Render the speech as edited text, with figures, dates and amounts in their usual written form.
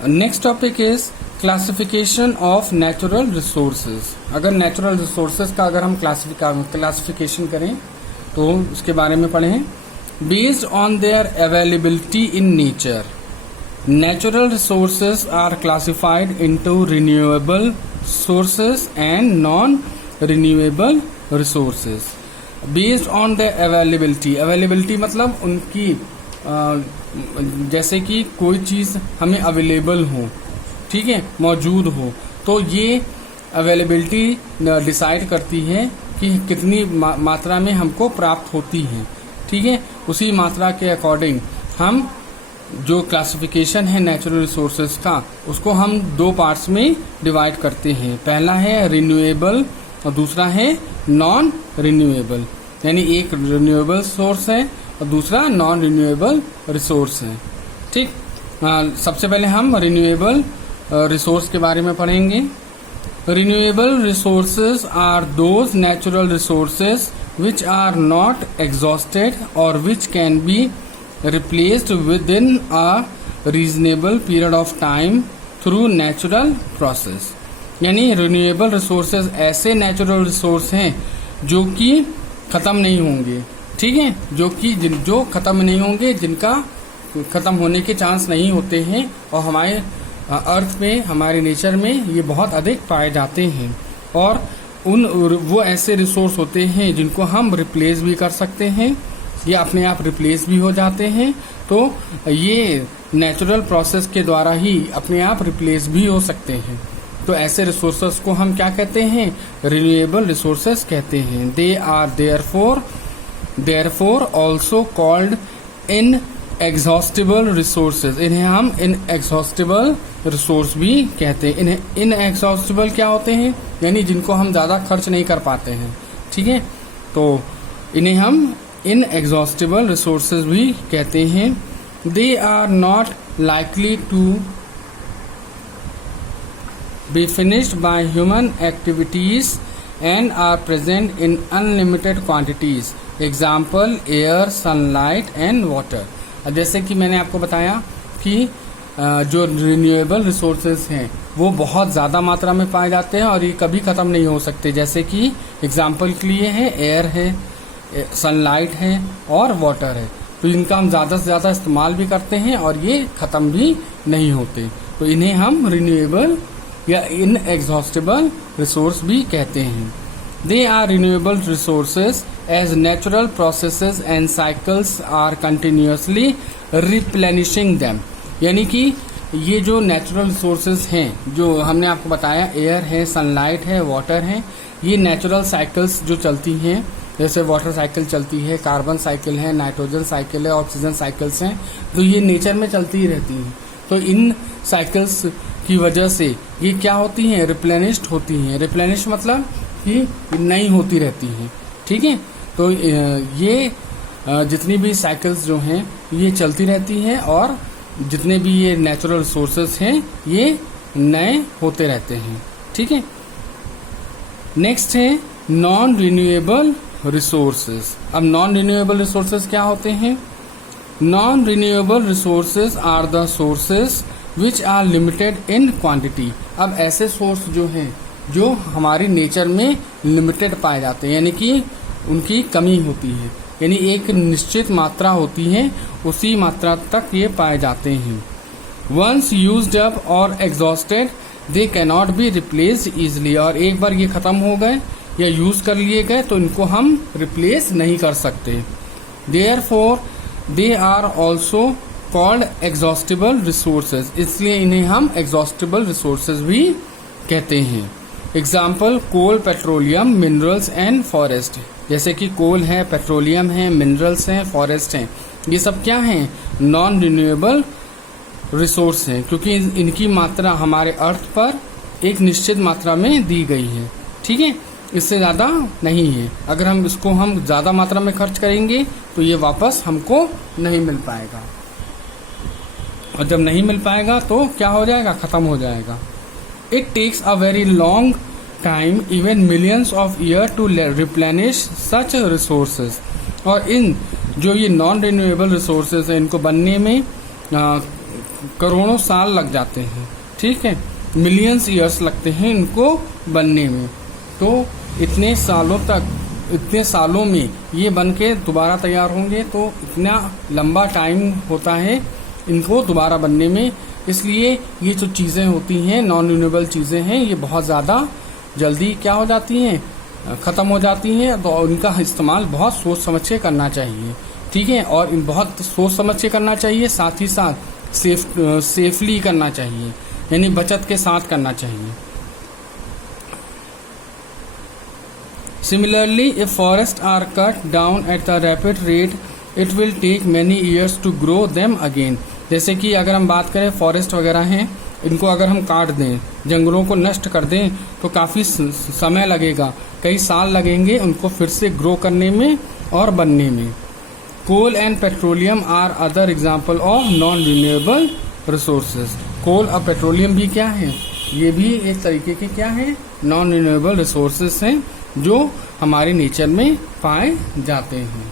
Next topic is classification of natural resources. अगर natural resources का अगर हम क्लासिफिकेशन करें तो उसके बारे में पढ़ें। Based on their availability in nature, natural resources are classified into renewable sources and non-renewable resources based on their availability। availability मतलब उनकी जैसे कि कोई चीज हमें अवेलेबल हो, ठीक है, मौजूद हो, तो ये अवेलेबिलिटी डिसाइड करती है कि कितनी मात्रा में हमको प्राप्त होती है, ठीक है। उसी मात्रा के अकॉर्डिंग हम जो क्लासिफिकेशन है नेचुरल रिसोर्सेज का, उसको हम दो पार्ट्स में डिवाइड करते हैं। पहला है रिन्यूएबल और दूसरा है नॉन रिन्यूएबल, यानी एक रिन्यूएबल सोर्स है और दूसरा नॉन रिन्यूएबल रिसोर्स है, ठीक। सबसे पहले हम रिन्यूएबल रिसोर्स के बारे में पढ़ेंगे। Renewable resources are those natural resources which are not exhausted और which can be replaced within a reasonable period of time through natural process। यानी रिन्यूएबल रिसोर्सेज ऐसे नेचुरल रिसोर्स हैं जो कि खत्म नहीं होंगे, ठीक है, जो खत्म नहीं होंगे, जिनका खत्म होने के चांस नहीं होते हैं और हमारे अर्थ में, हमारे नेचर में ये बहुत अधिक पाए जाते हैं। और वो ऐसे रिसोर्स होते हैं जिनको हम रिप्लेस भी कर सकते हैं, ये अपने आप रिप्लेस भी हो जाते हैं। तो ये नेचुरल प्रोसेस के द्वारा ही अपने आप रिप्लेस भी हो सकते हैं। तो ऐसे रिसोर्सेस को हम क्या कहते हैं? रिन्यूएबल रिसोर्सेस कहते हैं। They are therefore also called inexhaustible resources. इन्हें हम इनएग्जॉस्टिबल रिसोर्स भी कहते हैं। इन्हें इनएग्जॉस्टिबल क्या होते हैं? यानी जिनको हम ज्यादा खर्च नहीं कर पाते हैं, ठीक है। तो इन्हें हम इनएग्जॉस्टिबल रिसोर्सेज भी कहते हैं। They are not likely to be finished by human activities and are present in unlimited quantities. Example air, sunlight and water. जैसे कि मैंने आपको बताया कि जो रिन्यूएबल रिसोर्सेज हैं वो बहुत ज्यादा मात्रा में पाए जाते हैं और ये कभी खत्म नहीं हो सकते। जैसे कि एग्जाम्पल के लिए है एयर है, सनलाइट है और वाटर है। तो इनका हम ज्यादा से ज्यादा इस्तेमाल भी करते हैं और ये खत्म भी नहीं होते। तो इन्हें हम रिन्यूएबल या इनएग्जॉस्टिबल रिसोर्स भी कहते हैं। They are renewable resources as natural processes and cycles are continuously replenishing them. यानी कि ये जो नेचुरल रिसोर्सेज हैं, जो हमने आपको बताया, एयर है, सनलाइट है, वाटर है, ये नेचुरल साइकिल्स जो चलती हैं, जैसे वाटर साइकिल चलती है, कार्बन साइकिल है, नाइट्रोजन साइकिल है, ऑक्सीजन साइकिल्स हैं, तो ये नेचर में चलती ही रहती हैं। तो इन साइकिल्स की वजह से ये क्या होती हैं? रिप्लेनिश्ड होती हैं। रिप्लेनिश मतलब कि नई होती रहती हैं, ठीक है। तो ये जितनी भी साइकिल्स जो हैं ये चलती रहती हैं और जितने भी ये नेचुरल रिसोर्सेज हैं ये नए होते रहते हैं, ठीक है। नेक्स्ट है नॉन रिन्यूएबल रिसोर्सेज। अब नॉन रिन्यूएबल रिसोर्सेज क्या होते हैं? Non renewable resources are the sources which are limited in quantity. अब ऐसे सोर्स जो हैं जो हमारी नेचर में लिमिटेड पाए जाते हैं, यानी कि उनकी कमी होती है, यानी एक निश्चित मात्रा होती है, उसी मात्रा तक ये पाए जाते हैं। वंस यूज्ड अप और exhausted they cannot be replaced easily. और एक बार ये खत्म हो गए या यूज कर लिए गए तो इनको हम रिप्लेस नहीं कर सकते। Therefore they are also called exhaustible resources. इसलिए इन्हें हम एग्जॉस्टिबल रिसोर्सेज भी कहते हैं। Example coal, petroleum, minerals and forest. जैसे कि कोल है, पेट्रोलियम है, मिनरल्स हैं, फॉरेस्ट हैं, ये सब क्या हैं? नॉन रिन्यूएबल रिसोर्स हैं, क्योंकि इनकी मात्रा हमारे अर्थ पर एक निश्चित मात्रा में दी गई है, ठीक है, इससे ज्यादा नहीं है। अगर हम इसको ज्यादा मात्रा में खर्च करेंगे तो ये वापस हमको नहीं मिल पाएगा, और जब नहीं मिल पाएगा तो क्या हो जाएगा? खत्म हो जाएगा। It takes a very long time, even millions of year, to replenish such resources. और इन जो ये नॉन रिन्यूएबल रिसोर्सेज है, इनको बनने में करोड़ों साल लग जाते हैं, ठीक है, मिलियंस ईयर्स लगते हैं इनको बनने में। तो इतने सालों में ये बन के दोबारा तैयार होंगे, तो इतना लंबा टाइम होता है इनको दोबारा बनने में। इसलिए ये जो चीजें होती हैं, नॉन रिन्यूएबल चीजें हैं, ये बहुत ज्यादा जल्दी क्या हो जाती हैं, खत्म हो जाती हैं। तो इनका इस्तेमाल बहुत सोच समझ के करना चाहिए, ठीक है, और बहुत सोच समझ के करना चाहिए, साथ ही साथ सेफली करना चाहिए, यानी बचत के साथ करना चाहिए। Similarly, if forests are cut down at a rapid rate, it will take many years to grow them again. जैसे कि अगर हम बात करें फॉरेस्ट वगैरह हैं, इनको अगर हम काट दें, जंगलों को नष्ट कर दें, तो काफ़ी समय लगेगा, कई साल लगेंगे उनको फिर से ग्रो करने में और बनने में। Coal and petroleum are other example of non renewable resources. Coal और पेट्रोलियम भी क्या है, ये भी एक तरीके के क्या है, नॉन रिन्यूएबल रिसोर्सेज हैं जो हमारे नेचर में पाए जाते हैं।